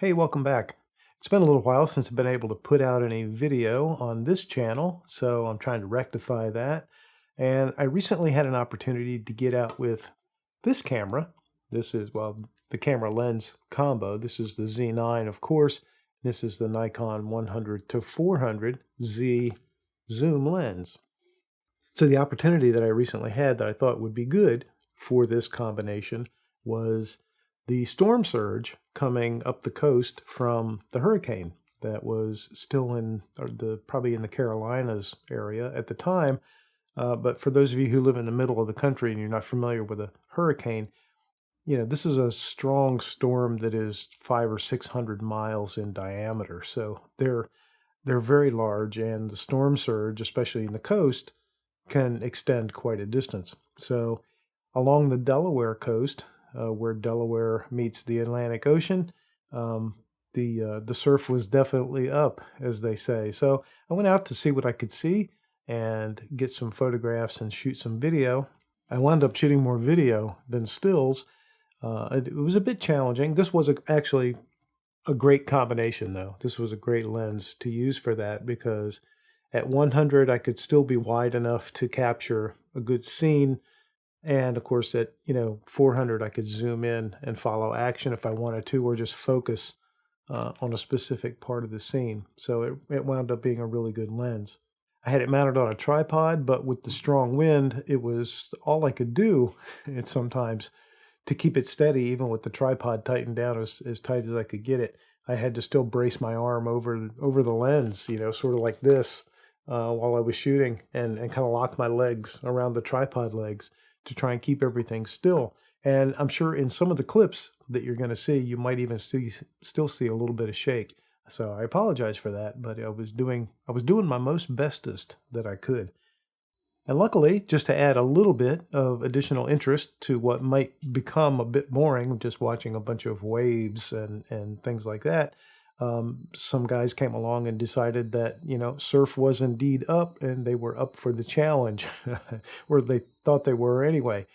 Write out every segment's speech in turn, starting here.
Hey, welcome back. It's been a little while since I've been able to put out any video on this channel, so I'm trying to rectify that. And I recently had an opportunity to get out with this camera. This is, well, the camera lens combo. This is the Z9, of course. This is the Nikon 100 to 400 Z zoom lens. So the opportunity that I recently had that I thought would be good for this combination was the storm surge coming up the coast from the hurricane that was still in probably in the Carolinas area at the time. But for those of you who live in the middle of the country and you're not familiar with a hurricane, this is a strong storm that is 500 or 600 miles in diameter. So they're very large, and the storm surge, especially in the coast, can extend quite a distance. So along the Delaware coast, where Delaware meets the Atlantic Ocean, the surf was definitely up, as they say. So I went out to see what I could see and get some photographs and shoot some video. I wound up shooting more video than stills. It was a bit challenging. This was actually a great combination, though. This was a great lens to use for that because at 100, I could still be wide enough to capture a good scene. And of course, at 400, I could zoom in and follow action if I wanted to, or just focus on a specific part of the scene. So it wound up being a really good lens. I had it mounted on a tripod, but with the strong wind, it was all I could do. And sometimes to keep it steady, even with the tripod tightened down as tight as I could get it, I had to still brace my arm over the lens, sort of like this, while I was shooting, and kind of lock my legs around the tripod legs to try and keep everything still. And I'm sure in some of the clips that you're going to see, you might even still see a little bit of shake. So I apologize for that, but I was doing my most bestest that I could. And luckily, just to add a little bit of additional interest to what might become a bit boring, just watching a bunch of waves and things like that, some guys came along and decided that, surf was indeed up and they were up for the challenge, or they thought they were anyway.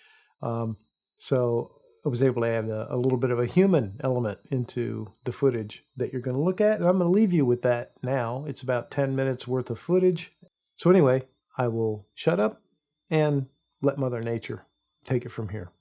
So I was able to add a little bit of a human element into the footage that you're going to look at. And I'm going to leave you with that now. It's about 10 minutes worth of footage. So anyway, I will shut up and let Mother Nature take it from here.